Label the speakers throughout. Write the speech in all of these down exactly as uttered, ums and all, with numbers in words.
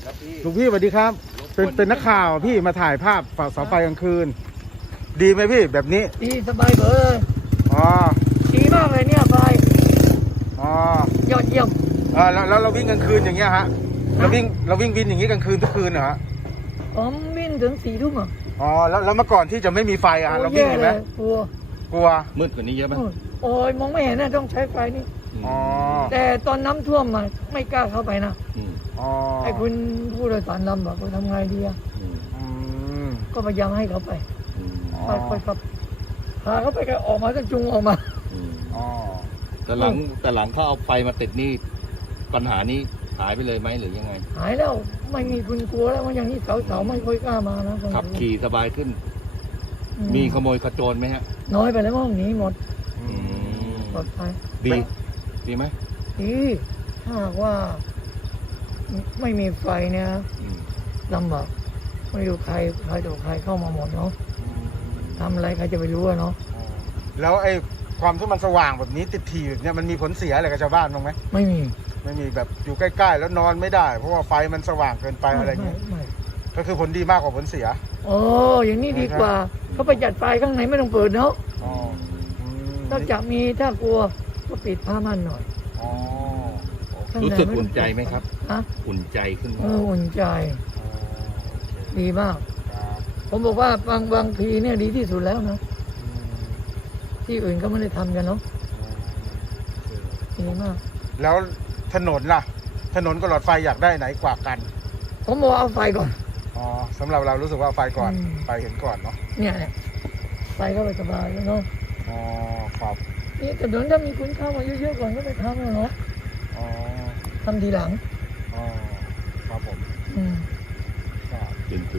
Speaker 1: ลุงพี่สวัสดีครับเป็นเป็นนักข่าวพี่มาถ่ายภาพเสาไฟกลางคืนดีไหมพี่แบบนี้
Speaker 2: ดีสบายเบอร์
Speaker 1: อ๋อ
Speaker 2: ดีมากเลยเนี่ยไฟ
Speaker 1: อ๋อย
Speaker 2: อดเยี่ยม
Speaker 1: เออแล้วแล้วเราวิ่งกลางคืนอย่างเงี้ยฮะเราวิ่งเราวิ่งวินอย่างงี้กลางคืนทุกคืนเหรอฮะ
Speaker 2: ผมวิ่งถึงสี่ทุ่มอ่ะ
Speaker 1: อ๋อแล้วแล้วเมื่อก่อนที่จะไม่มีไฟอ่ะเราวิ่งเห็นไหม
Speaker 2: กลัว
Speaker 1: กลัว
Speaker 3: มืดกว่านี้เยอะไหม
Speaker 2: โอ้ยมองไม่เห็นนะต้องใช้ไฟนี่
Speaker 1: อ๋อ
Speaker 2: แต่ตอนน้ำท่วมมาไม่กล้าเข้าไปนะ
Speaker 1: อ๋อ
Speaker 2: ไอ้คุณผู้โดยสารลำบอกว่าทำไงดีอ่ะก็พยายามให้เขาไปไปไปครับพาเขาไปก็ออกมาต้องจุงออกมา
Speaker 1: อ๋อ
Speaker 3: แต่หลังแต่หลังเขาเอาไฟมาติดนี่ปัญหานี้หายไปเลยไหมหรือยังไง
Speaker 2: หายแล้วไม่มีคุณกลัวแล้วว่าอย่างนี้สาวๆไม่ค่อยกล้ามานะ
Speaker 3: ขับขี่สบายขึ้นมีขโมยขโจรไหมฮะ
Speaker 2: น้อยไปแล้วห้องนี้หมดปลอดภัย
Speaker 3: ดีดีไหม
Speaker 2: ดีถ้าว่าไม่มีไฟเนี่ยลำบากไม่รู้ใครใครต่อใครเข้ามาหมดเนาะทำอะไรใครจะไปรู้เนาะ
Speaker 1: แล้วไอ้ความที่มันสว่างแบบนี้ติดทีแบบนี้มันมีผลเสียอะไรกับชาวบ้านบ้างไหม
Speaker 2: ไม่มี
Speaker 1: ไม่มีแบบอยู่ใกล้ๆแล้วนอนไม่ได้เพราะว่าไฟมันสว่างเกินไปอะไรเงี้ยก็คือผลดีมากกว่าผลเสีย
Speaker 2: โอ้อย่างนี้ดีกว่าเขาไปจัดไฟข้างในไม่ต้องเปิดเนาะนอกจากมีถ้ากลัวก็ปิดผ้าม่านหน่อย
Speaker 3: รู้สึกอุ่นใจไหมครับอุ่นใจขึ้น
Speaker 2: เอออุ่นใจดีมากผมบอกว่าบางบางทีเนี่ยดีที่สุดแล้วนะที่อื่นก็ไม่ได้ทำกันเนาะดีมาก
Speaker 1: แล้วถนนล่ะถนนกับหลอดไฟอยากได้ไหนกว่ากัน
Speaker 2: ผมบอกเอาไฟก่อน
Speaker 1: อ๋อสำหรับเรารู้สึกว่าไฟก่อนไฟเห็นก่อนเนาะ
Speaker 2: เนี่ยเนี่ยไฟก็ไปสบายแล้วเนาะ
Speaker 1: อ๋อครับ
Speaker 2: นี่ถนนถ้ามีคุณเข้ามาเยอะๆก่อนก็ไปทำแล้วเนาะ
Speaker 1: อ๋อ
Speaker 2: ทำทีหลัง
Speaker 1: อ๋อครับผม
Speaker 2: อืม
Speaker 1: ครับ
Speaker 3: เป็นตัว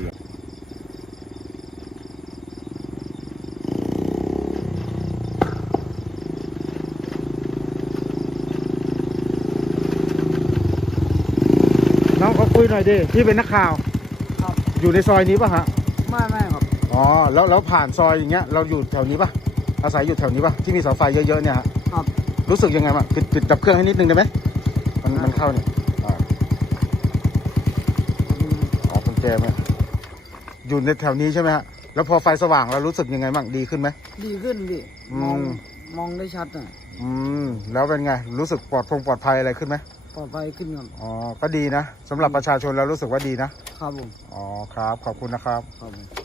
Speaker 1: น้องเขาคุยหน่อยดิที่เป็นนักข่าว
Speaker 2: ครับ
Speaker 1: อยู่ในซอยนี้ป่ะฮะ
Speaker 2: ไม่ไม่ครับ
Speaker 1: อ๋อแล้วแล้วผ่านซอยอย่างเงี้ยเราอยู่แถวนี้ป่ะอาศัยอยู่แถวนี้ป่ะที่มีเสาไฟเยอะๆเนี่ยฮะ
Speaker 2: ครับ
Speaker 1: รู้สึกยังไงบ้างปิดปิดดับเครื่องให้นิดนึงได้ไหมมันมันเข้าเนี่ยอ๋อกุญแจไหมอยู่ในแถวนี้ใช่ไหมฮะแล้วพอไฟสว่างเรารู้สึกยังไงบ้างดีขึ้นไหม
Speaker 2: ดีขึ้นดิมองมองได้ชัดอ่ะ
Speaker 1: อืมแล้วเป็นไงรู้สึกปลอดปลอดภัยอะไรขึ้นไหม
Speaker 2: ปลอดภัยขึ้นครับ
Speaker 1: อ๋อก็ดีนะสำหรับประชาชนเรารู้สึกว่าดีนะครับ
Speaker 2: ผม
Speaker 1: อ๋อครับขอบคุณนะครับ
Speaker 2: ครับ